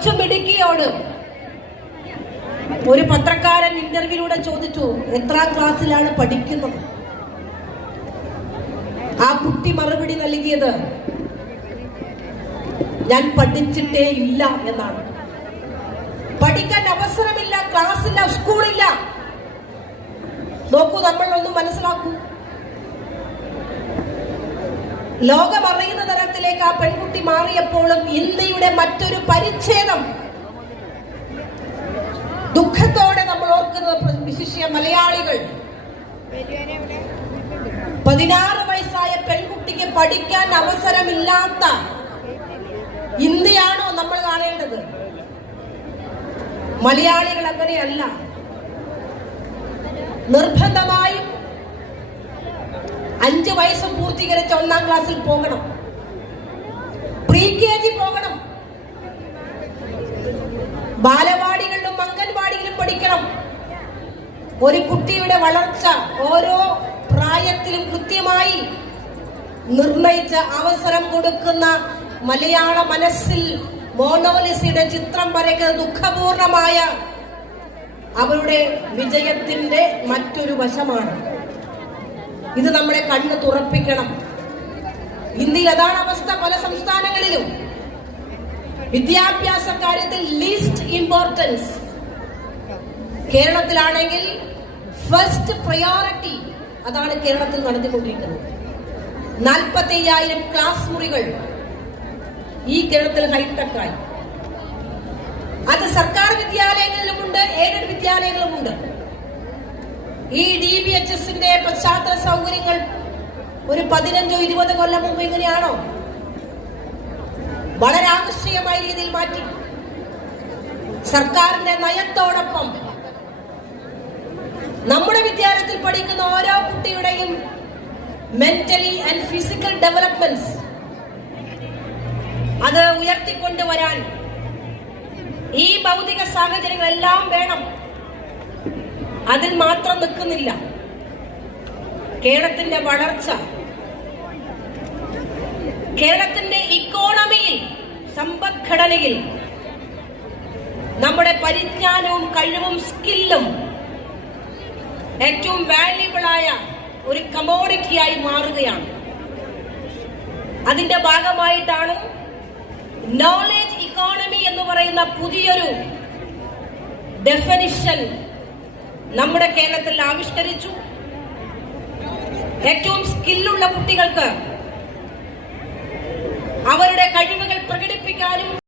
കൊച്ചുമിടുക്കിയോട് ഒരു പത്രക്കാരൻ ഇന്റർവ്യൂലൂടെ ചോദിച്ചു, എത്രാം ക്ലാസ്സിലാണ് പഠിക്കുന്നത്? ആ കുട്ടി മറുപടി നൽകിയത്, ഞാൻ പഠിച്ചിട്ടേ ഇല്ല എന്നാണ്. പഠിക്കാൻ അവസരമില്ല, ക്ലാസ്സില്ല, സ്കൂളില്ല. നോക്കൂ, നമ്മൾ ഒന്ന് മനസ്സിലാക്കൂ. ലോകം അറിയുന്ന തരത്തിലേക്ക് ആ പെൺകുട്ടി മാറിയപ്പോഴും ഇന്ത്യയുടെ മറ്റൊരു പരിച്ഛേദം ദുഃഖത്തോടെ നമ്മൾ ഓർക്കുന്നത്, വിശിഷ്യ മലയാളികൾ, 16 വയസ്സായ പെൺകുട്ടിക്ക് പഠിക്കാൻ അവസരമില്ലാത്ത ഇന്ത്യയാണോ നമ്മൾ കാണേണ്ടത്? മലയാളികൾ അങ്ങനെയല്ല. നിർബന്ധമായും 5 വയസ്സ് പൂർത്തീകരിച്ച 1-ാം ക്ലാസ്സിൽ പോകണം, പ്രീ-KG പോകണം, ബാലവാടികളിലും അംഗൻവാടിയിലും പഠിക്കണം. ഒരു കുട്ടിയുടെ വളർച്ച ഓരോ പ്രായത്തിലും കൃത്യമായി നിർണയിച്ച അവസരം കൊടുക്കുന്ന മലയാള മനസ്സിൽ മോണോലിസയുടെ ചിത്രം വരയ്ക്കുന്ന ദുഃഖപൂർണമായ അവരുടെ വിജയത്തിന്റെ മറ്റൊരു വശമാണ്. ഇത് നമ്മളെ കണ്ണ് തുറപ്പിക്കണം. ഇന്ത്യയിൽ അതാണ് അവസ്ഥ. പല സംസ്ഥാനങ്ങളിലും വിദ്യാഭ്യാസ കാര്യത്തിൽ ലീസ്റ്റ് ഇമ്പോർട്ടൻസ്, കേരളത്തിലാണെങ്കിൽ ഫസ്റ്റ് പ്രയോറിറ്റി, അതാണ് കേരളത്തിൽ നടത്തിക്കൊണ്ടിരിക്കുന്നത്. 45,000 ക്ലാസ് മുറികൾ ഈ കേരളത്തിൽ ഹൈടെക്കായി. അത് സർക്കാർ വിദ്യാലയങ്ങളിലുമുണ്ട്, എയ്ഡഡ് വിദ്യാലയങ്ങളുമുണ്ട്. ഈ DBHSന്റെ പശ്ചാത്തല സൗകര്യങ്ങൾ ഒരു 15-20 കൊല്ലം മുമ്പ് ഇങ്ങനെയാണോ? വളരെ ആകർഷകമായ രീതിയിൽ മാറ്റി. സർക്കാരിന്റെ നയത്തോടൊപ്പം നമ്മുടെ വിദ്യാലയത്തിൽ പഠിക്കുന്ന ഓരോ കുട്ടിയുടെയും മെന്റലി ആൻഡ് ഫിസിക്കൽ ഡെവലപ്മെന്റ്സ് അത് ഉയർത്തിക്കൊണ്ടുവരാൻ ഈ ഭൗതിക സാഹചര്യങ്ങളെല്ലാം വേണം. അതിൽ മാത്രം നിൽക്കുന്നില്ല. കേരളത്തിന്റെ വളർച്ച, കേരളത്തിന്റെ ഇക്കോണമിയിൽ, സമ്പദ്ഘടനയിൽ നമ്മുടെ പരിജ്ഞാനവും കഴിവും സ്കില്ലും ഏറ്റവും വാല്യുബിളായ ഒരു കമോഡിറ്റിയായി മാറുകയാണ്. അതിന്റെ ഭാഗമായിട്ടാണ് നോളജ് ഇക്കോണമി എന്ന് പറയുന്ന പുതിയൊരു ഡെഫിനിഷൻ നമ്മുടെ കേരളത്തിൽ ആവിഷ്കരിച്ചു. ഏറ്റവും സ്കില്ലുള്ള കുട്ടികൾക്ക് അവരുടെ കഴിവുകൾ പ്രകടിപ്പിക്കാനും